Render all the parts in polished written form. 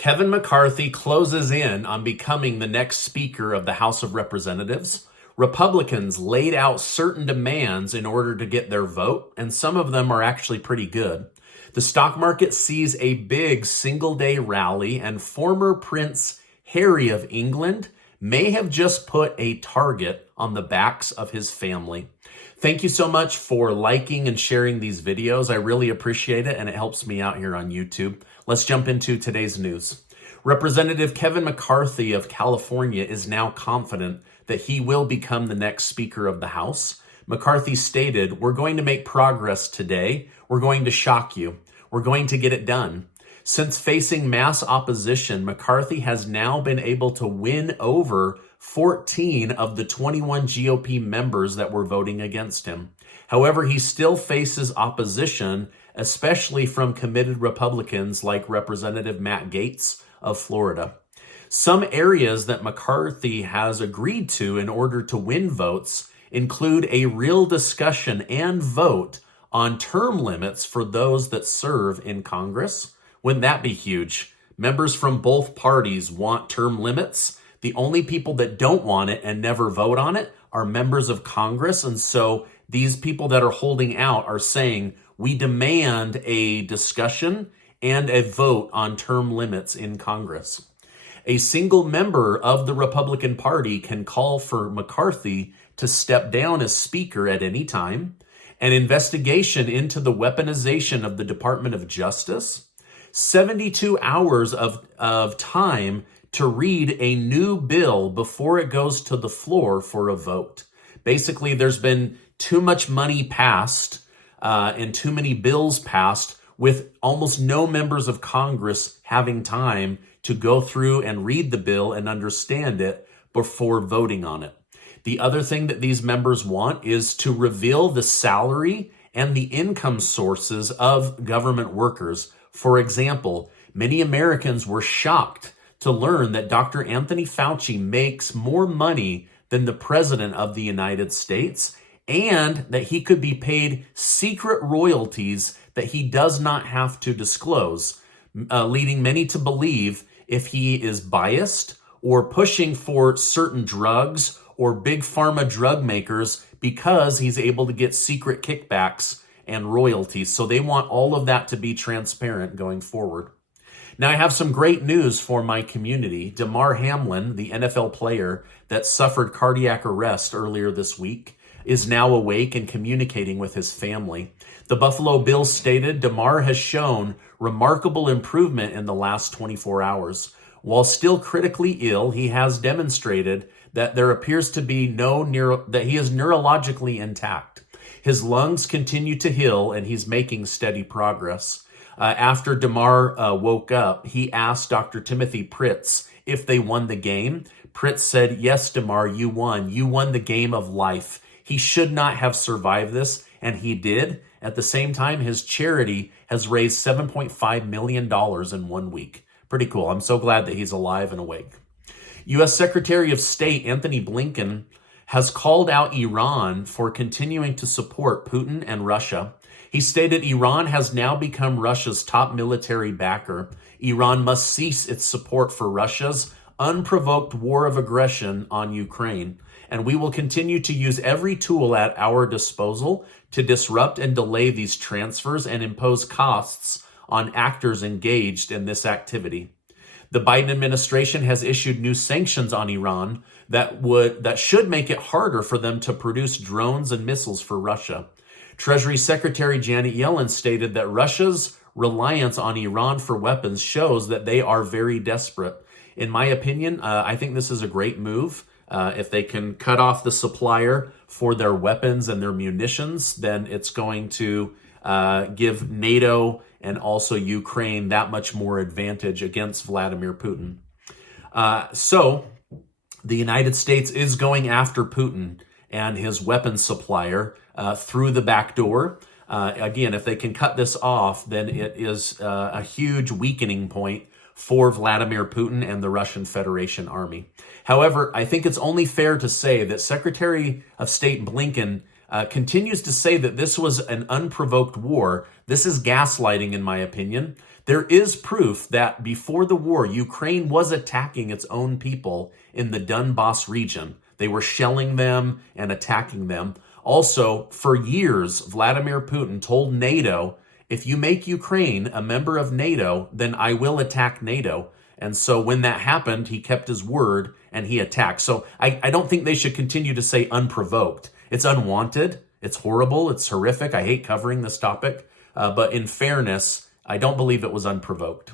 Kevin McCarthy closes in on becoming the next Speaker of the House of Representatives. Republicans laid out certain demands in order to get their vote, and some of them are actually pretty good. The stock market sees a big single-day rally, and former Prince Harry of England may have just put a target on the backs of his family. Thank you so much for liking and sharing these videos. I really appreciate it, and it helps me out here on YouTube. Let's jump into today's news. Representative Kevin McCarthy of California is now confident that he will become the next Speaker of the House. McCarthy stated, "We're going to make progress today. We're going to shock you. We're going to get it done." Since facing mass opposition, McCarthy has now been able to win over 14 of the 21 GOP members that were voting against him. However, he still faces opposition, especially from committed Republicans like Representative Matt Gaetz of Florida. Some areas that McCarthy has agreed to in order to win votes include a real discussion and vote on term limits for those that serve in Congress. Wouldn't that be huge? Members from both parties want term limits. The only people that don't want it and never vote on it are members of Congress. And so these people that are holding out are saying, we demand a discussion and a vote on term limits in Congress. A single member of the Republican Party can call for McCarthy to step down as Speaker at any time. An investigation into the weaponization of the Department of Justice, 72 hours of time to read a new bill before it goes to the floor for a vote. Basically, there's been too much money passed and too many bills passed with almost no members of Congress having time to go through and read the bill and understand it before voting on it. The other thing that these members want is to reveal the salary and the income sources of government workers. For example, many Americans were shocked to learn that Dr. Anthony Fauci makes more money than the President of the United States, and that he could be paid secret royalties that he does not have to disclose, leading many to believe if he is biased or pushing for certain drugs or big pharma drug makers because he's able to get secret kickbacks and royalties. So they want all of that to be transparent going forward. Now, I have some great news for my community. Demar Hamlin, the NFL player that suffered cardiac arrest earlier this week, is now awake and communicating with his family. The Buffalo Bills stated Demar has shown remarkable improvement in the last 24 hours. While still critically ill, he has demonstrated that there appears to be that he is neurologically intact. His lungs continue to heal, and he's making steady progress. After Demar woke up, he asked Dr. Timothy Pritz if they won the game. Pritz said, "Yes, Demar, you won. You won the game of life. He should not have survived this," and he did. At the same time, his charity has raised $7.5 million in 1 week. Pretty cool. I'm so glad that he's alive and awake. U.S. Secretary of State Anthony Blinken has called out Iran for continuing to support Putin and Russia. He stated Iran has now become Russia's top military backer. Iran must cease its support for Russia's unprovoked war of aggression on Ukraine, and we will continue to use every tool at our disposal to disrupt and delay these transfers and impose costs on actors engaged in this activity. The Biden administration has issued new sanctions on Iran that should make it harder for them to produce drones and missiles for Russia. Treasury Secretary Janet Yellen stated that Russia's reliance on Iran for weapons shows that they are very desperate. In my opinion, I think this is a great move. If they can cut off the supplier for their weapons and their munitions, then it's going to give NATO and also Ukraine that much more advantage against Vladimir Putin. So the United States is going after Putin and his weapons supplier through the back door. Again, if they can cut this off, then it is a huge weakening point for Vladimir Putin and the Russian Federation army. However, I think it's only fair to say that Secretary of State Blinken continues to say that this was an unprovoked war. This is gaslighting, in my opinion. There is proof that before the war, Ukraine was attacking its own people in the Donbass region. They were shelling them and attacking them. Also, for years, Vladimir Putin told NATO, if you make Ukraine a member of NATO, then I will attack NATO. And so when that happened, he kept his word and he attacked. So I don't think they should continue to say unprovoked. It's unwanted. It's horrible. It's horrific. I hate covering this topic. But in fairness, I don't believe it was unprovoked.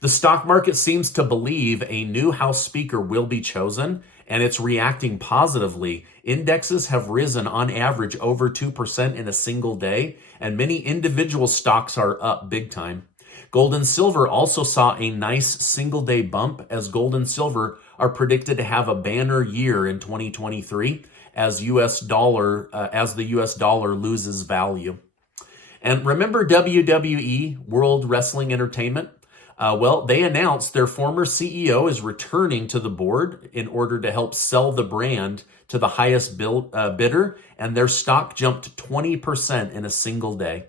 The stock market seems to believe a new House Speaker will be chosen, and it's reacting positively. Indexes have risen on average over 2% in a single day, and many individual stocks are up big time. Gold and silver also saw a nice single-day bump, as gold and silver are predicted to have a banner year in 2023 as the U.S. dollar loses value. And remember WWE, World Wrestling Entertainment? Well, they announced their former CEO is returning to the board in order to help sell the brand to the highest bidder, and their stock jumped 20% in a single day.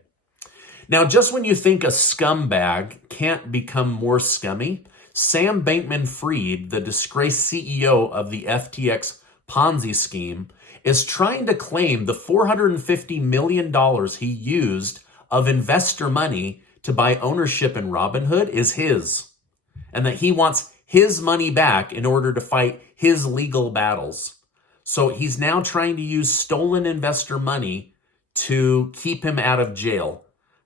Now, just when you think a scumbag can't become more scummy, Sam Bankman-Fried, the disgraced CEO of the FTX Ponzi scheme, is trying to claim the $450 million he used of investor money to buy ownership in Robinhood is his, and that he wants his money back in order to fight his legal battles. So he's now trying to use stolen investor money to keep him out of jail.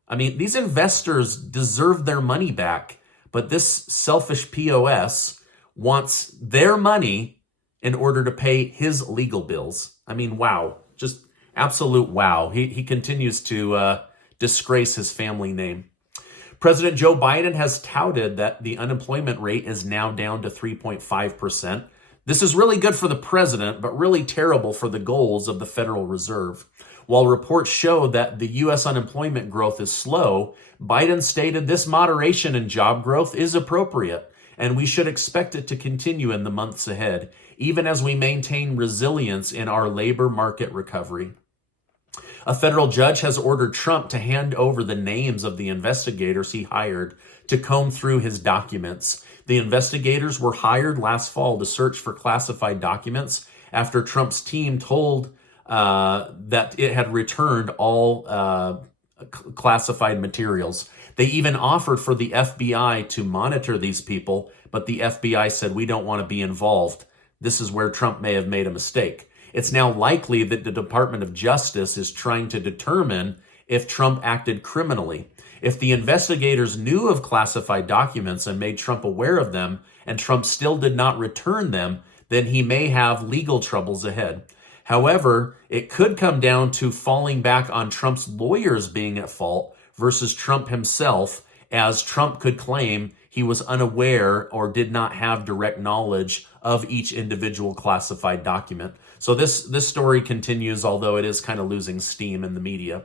I mean, these investors deserve their money back, but this selfish POS wants their money in order to pay his legal bills. I mean, wow, just absolute wow. He continues to disgrace his family name. President Joe Biden has touted that the unemployment rate is now down to 3.5%. This is really good for the president, but really terrible for the goals of the Federal Reserve. While reports show that the U.S. unemployment growth is slow, Biden stated this moderation in job growth is appropriate, and we should expect it to continue in the months ahead, even as we maintain resilience in our labor market recovery. A federal judge has ordered Trump to hand over the names of the investigators he hired to comb through his documents. The investigators were hired last fall to search for classified documents after Trump's team told that it had returned all classified materials. They even offered for the FBI to monitor these people, but the FBI said, we don't want to be involved. This is where Trump may have made a mistake. It's now likely that the Department of Justice is trying to determine if Trump acted criminally. If the investigators knew of classified documents and made Trump aware of them, and Trump still did not return them, then he may have legal troubles ahead. However, it could come down to falling back on Trump's lawyers being at fault versus Trump himself, as Trump could claim he was unaware or did not have direct knowledge of each individual classified document. So this story continues, although it is kind of losing steam in the media.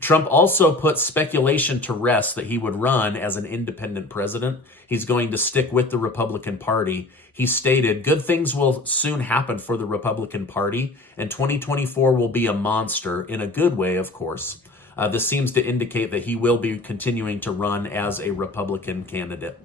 Trump also put speculation to rest that he would run as an independent president. He's going to stick with the Republican Party. He stated, good things will soon happen for the Republican Party, and 2024 will be a monster, in a good way, of course. This seems to indicate that he will be continuing to run as a Republican candidate.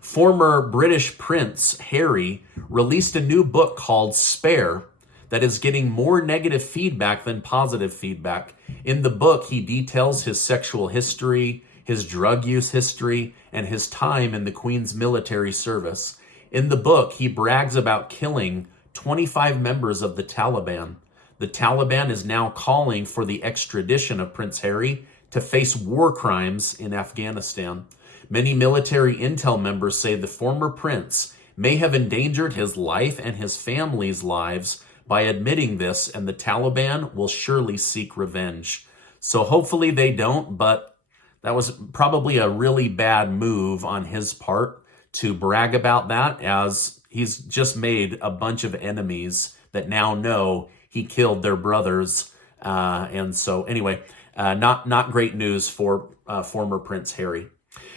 Former British Prince Harry released a new book called Spare that is getting more negative feedback than positive feedback. In the book, he details his sexual history, his drug use history, and his time in the Queen's military service. In the book, he brags about killing 25 members of the Taliban. The Taliban is now calling for the extradition of Prince Harry to face war crimes in Afghanistan. Many military intel members say the former prince may have endangered his life and his family's lives by admitting this, and the Taliban will surely seek revenge. So hopefully they don't, but that was probably a really bad move on his part to brag about that, as he's just made a bunch of enemies that now know he killed their brothers. And so anyway, not great news for former Prince Harry.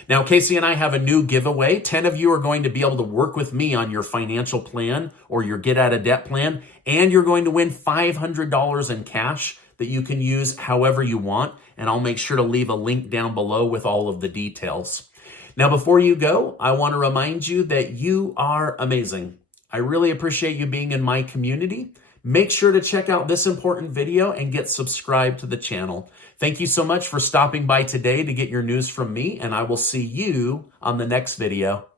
Now, Casey and I have a new giveaway. 10 of you are going to be able to work with me on your financial plan or your get-out-of-debt plan, and you're going to win $500 in cash that you can use however you want, and I'll make sure to leave a link down below with all of the details. Now, before you go, I want to remind you that you are amazing. I really appreciate you being in my community. Make sure to check out this important video and get subscribed to the channel. Thank you so much for stopping by today to get your news from me, and I will see you on the next video.